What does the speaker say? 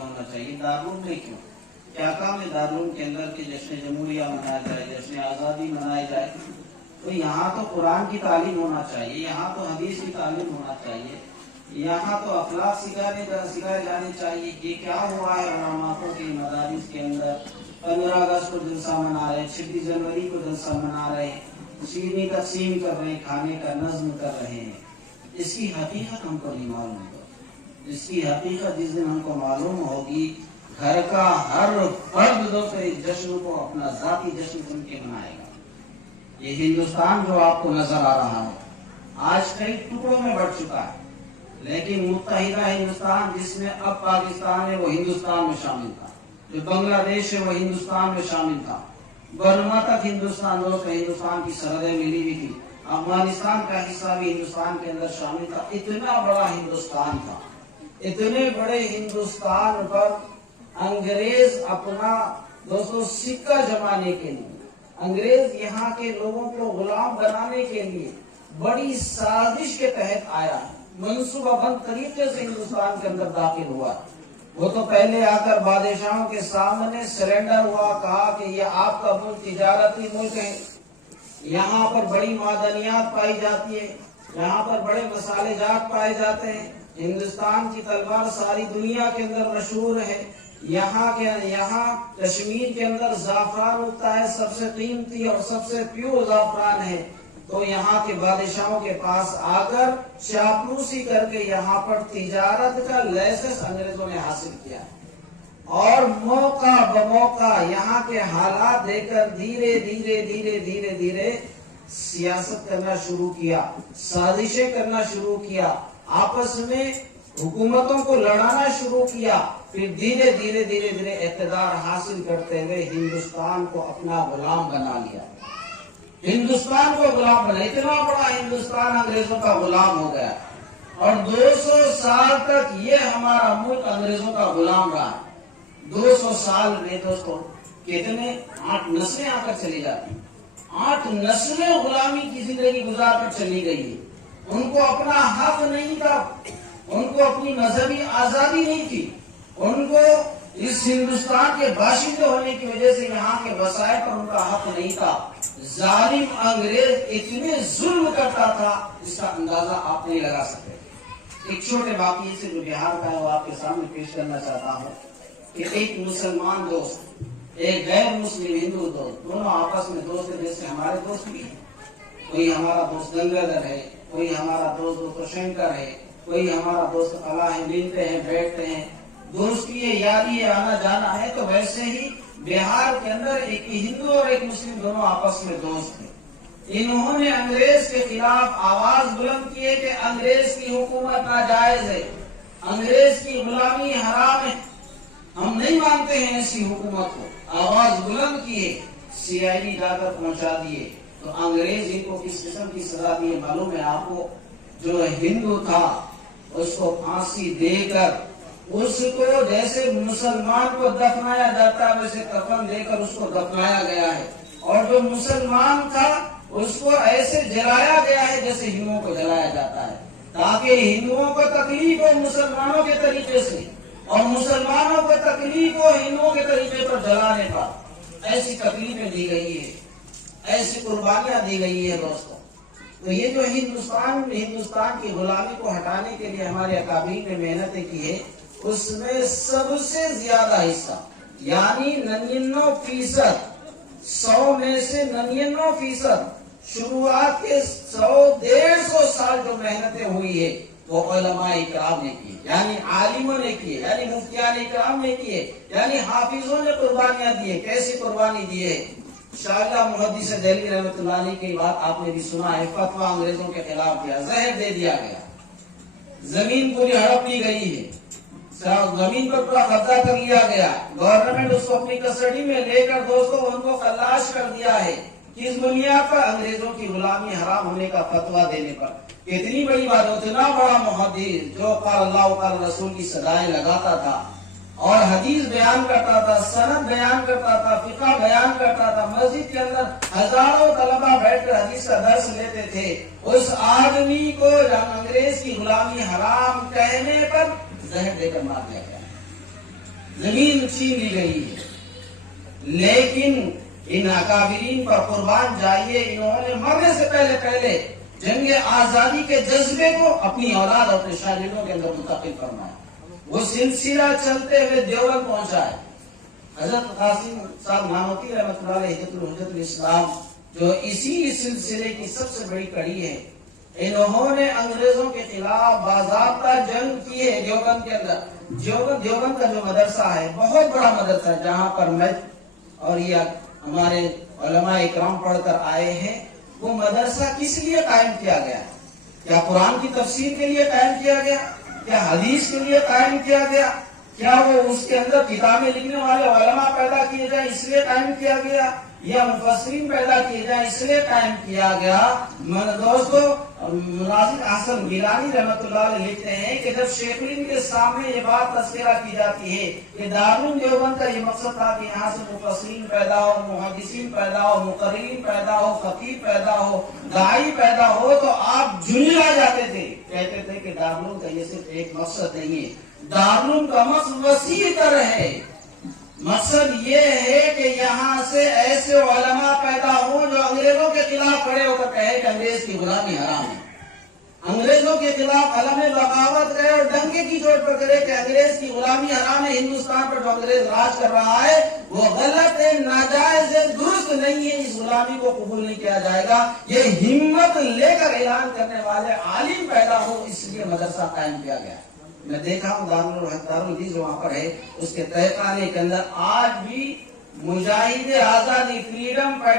ہونا چاہیے، دارالعلوم میں کیوں؟ کیا کام ہے دارالعلوم کے اندر کہ جشن جمہوریہ منایا جائے، جشن آزادی منائی جائے؟ تو یہاں تو قرآن کی تعلیم ہونا چاہیے، یہاں تو حدیث کی تعلیم ہونا چاہیے، یہاں تو اخلاق سکھائے جانے چاہیے۔ یہ کیا ہوا ہے علماءوں کے مدارس کے اندر؟ 15 اگست کو جلسہ منا رہے، 26 جنوری کو جلسہ منا رہے، شیرنی تقسیم کر رہے ہیں، کھانے کا نظم کر رہے ہیں۔ اس کی حقیقت ہم کو نہیں معلوم ہے۔ اس کی حقیقت جس دن ہم کو معلوم ہوگی، گھر کا ہر فرد دوسرے جشن کو اپنا ذاتی جشن سن کے منائے گا۔ یہ ہندوستان جو آپ کو نظر آ رہا ہے آج کئی ٹکڑوں میں بٹ چکا ہے، لیکن متحدہ ہندوستان جس میں اب پاکستان ہے وہ ہندوستان میں شامل تھا، جو بنگلہ دیش ہے وہ ہندوستان میں شامل تھا، برما تک ہندوستان کی سرحدیں ملی ہوئی تھی، افغانستان کا حصہ بھی ہندوستان کے اندر شامل تھا۔ اتنا بڑا ہندوستان تھا، اتنے بڑے ہندوستان پر انگریز اپنا سکہ جمانے کے لیے، انگریز یہاں کے لوگوں کو غلام بنانے کے لیے بڑی سازش کے تحت آیا ہے، منصوبہ بند طریقے سے ہندوستان کے اندر داخل ہوا۔ وہ تو پہلے آ کر بادشاہوں کے سامنے سرنڈر ہوا، کہا کہ یہ آپ کا ملک تجارتی ملک ہے، یہاں پر بڑی معدنیات پائی جاتی ہے، یہاں پر بڑے مسالے جات پائے جاتے ہیں، ہندوستان کی تلوار ساری دنیا کے اندر مشہور ہے، یہاں کشمیر کے اندر زعفران اگتا ہے، سب سے قیمتی اور سب سے پیور زعفران ہے۔ تو یہاں کے بادشاہوں کے پاس آ کر چاپلوسی کر کے یہاں پر تجارت کا لائسنس انگریزوں نے حاصل کیا، اور موقع بموقع یہاں کے حالات دیکھ کر دھیرے دھیرے دھیرے دھیرے دھیرے سیاست کرنا شروع کیا، سازشیں کرنا شروع کیا، آپس میں حکومتوں کو لڑانا شروع کیا، پھر دھیرے دھیرے دھیرے دھیرے اقتدار حاصل کرتے ہوئے ہندوستان کو اپنا غلام بنا لیا، ہندوستان کو غلام بنا۔ اتنا بڑا ہندوستان انگریزوں کا غلام ہو گیا، اور 200 سال تک یہ ہمارا ملک انگریزوں کا غلام رہا ہے۔ 200 سال میں دوستو کتنے 8 نسلیں آ کر چلی جاتی، 8 نسلیں غلامی کی زندگی گزار کر چلی گئی ہے۔ ان کو اپنا حق نہیں تھا، ان کو اپنی مذہبی آزادی نہیں تھی، ان کو اس ہندوستان کے باشندے ہونے کی وجہ سے یہاں کے وسائل پر ان کا حق نہیں تھا۔ ظالم انگریز اتنے ظلم کرتا تھا جس کا اندازہ آپ نہیں لگا سکتے۔ ایک چھوٹے واقعے سے جو بہار کا ہے وہ آپ کے سامنے پیش کرنا چاہتا ہوں کہ ایک مسلمان دوست، ایک غیر مسلم ہندو دوست، دونوں آپس میں دوست ہیں، جیسے ہمارے دوست بھی ہیں۔ کوئی ہمارا دوست گنگادھر ہے، کوئی ہمارا دوست شنکر ہے، کوئی ہمارا دوست فلاں ہے، ملتے ہیں بیٹھتے ہیں، دوستی ہے، یاری ہے، آنا جانا ہے۔ تو ویسے ہی بہار کے اندر ایک ہندو اور ایک مسلم دونوں آپس میں دوست تھے۔ انہوں نے انگریز کے خلاف آواز بلند کی ہے کہ انگریز کی حکومت ناجائز ہے، انگریز کی غلامی حرام ہے، ہم نہیں مانتے ہیں ایسی حکومت کو۔ آواز بلند کیے، CID جا کر پہنچا دیے، تو انگریز ان کو کس قسم کی سزا دیے معلوم ہے آپ کو؟ جو ہندو تھا اس کو پھانسی دے کر، اس کو جیسے مسلمان کو دفنایا جاتا ہے ویسے کفن دے کر اس کو دفنایا گیا ہے، اور جو مسلمان تھا اس کو ایسے جلایا گیا ہے جیسے ہندوؤں کو جلایا جاتا ہے، تاکہ ہندوؤں کو تکلیف ہو مسلمانوں کے طریقے سے، اور مسلمانوں کو تکلیف ہو ہندوؤں کے طریقے پر جلانے پر۔ ایسی تکلیفیں دی گئی ہے، ایسی قربانیاں دی گئی ہے دوستوں۔ تو یہ جو ہندوستان کی غلامی کو ہٹانے کے لیے ہمارے اکابرین نے محنتیں کی ہے، اس میں سب سے زیادہ حصہ یعنی 99%، 100 میں سے 99% شروعات کے 100-150 سال جو محنتیں ہوئی ہے وہ علماء اکرام نے کی، یعنی عالموں نے کی، یعنی مفتیان اکرام نے کی، یعنی حافظوں نے قربانیاں دی ہے۔ کیسی قربانی دی ہے؟ شاہجہاں محدث دہلوی رحمۃ اللہ علیہ کی بات آپ نے بھی سنا ہے، فتویٰ انگریزوں کے خلاف دیا، زہر دے دیا گیا، زمین پوری ہڑپ لی گئی ہے، زمین پر پورا قبضہ کر لیا گیا، گورنمنٹ اس کو اپنی کسٹڈی میں لے کر دوستوں ان کو خلاش کر دیا ہے۔ کس بنیاد پر؟ انگریزوں کی غلامی حرام ہونے کا فتویٰ دینے پر۔ کتنی بڑی بات، اتنا بڑا محدث جو قال اللہ قال رسول کی صدائیں لگاتا تھا اور حدیث بیان کرتا تھا، سند بیان کرتا تھا، فقہ بیان کرتا تھا، مسجد کے اندر ہزاروں طلبہ بیٹھ کر حدیث کا درس لیتے تھے، اس آدمی کو انگریز کی غلامی حرام کہنے پر زہر دے کر مار دیا گیا۔ زمین چھین لی گئی ہے، لیکن ان اکابرین پر قربان جائیے، انہوں نے مرنے سے پہلے جنگ آزادی کے جذبے کو اپنی اولاد اور اپنے شاگردوں کے اندر منتقل فرمایا، وہ سلسلہ چلتے ہوئے دیوبند پہنچا ہے۔ حضرت قاسم صاحب نانوتوی رحمۃ اللہ علیہ حجت الاسلام جو اسی سلسلے کی سب سے بڑی کڑی ہے، انہوں نے انگریزوں کے خلاف باضابطہ جنگ کی ہے دیوبند کے اندر۔ دیوبند کا جو مدرسہ ہے بہت بڑا مدرسہ ہے، جہاں پر میں اور یہ ہمارے علماء اکرام پڑھ کر آئے ہیں۔ وہ مدرسہ کس لیے قائم کیا گیا؟ کیا قرآن کی تفسیر کے لیے قائم کیا گیا؟ کیا حدیث کے لیے قائم کیا گیا؟ کیا وہ اس کے اندر کتابیں لکھنے والے علماء پیدا کیے جائیں اس لیے قائم کیا گیا، یا مفسرین پیدا کیے جائیں اس لیے قائم کیا گیا؟ دوستو، ناظر حسن گیلانی رحمۃ اللہ علیہ لکھتے ہیں کہ جب شیخ الہند کے سامنے یہ بات تذکرہ کی جاتی ہے کہ دارالعلوم دیوبند کا یہ مقصد تھا کہ یہاں سے مفسرین پیدا ہو، محدثین پیدا ہو، مقررین پیدا ہو، خطیب پیدا ہو، داعی پیدا ہو، تو آپ جھنجھلا جاتے تھے، کہتے تھے کہ دارالعلوم کا یہ صرف ایک مقصد نہیں ہے، دارالعلوم کا مقصد وسیع تر ہے۔ مقصد یہ ہے کہ یہاں سے ایسے علماء پیدا ہوں جو انگریزوں کے خلاف کھڑے ہو کر کہے کہ انگریز کی غلامی حرام ہے، انگریزوں کے خلاف علم بغاوت کرے اور ڈنکے کی چوٹ پر کرے کہ انگریز کی غلامی حرام ہے، ہندوستان پر جو انگریز راج کر رہا ہے وہ غلط ہے، ناجائز ہے، درست نہیں ہے، اس غلامی کو قبول نہیں کیا جائے گا، یہ ہمت لے کر اعلان کرنے والے عالم پیدا ہو، اس لیے مدرسہ قائم کیا گیا۔ میں دیکھا ہوں دارالحدیث جو وہاں پر ہے، اس کے تہہ خانے کے اندر آج بھی مجاہد آزادی فریڈم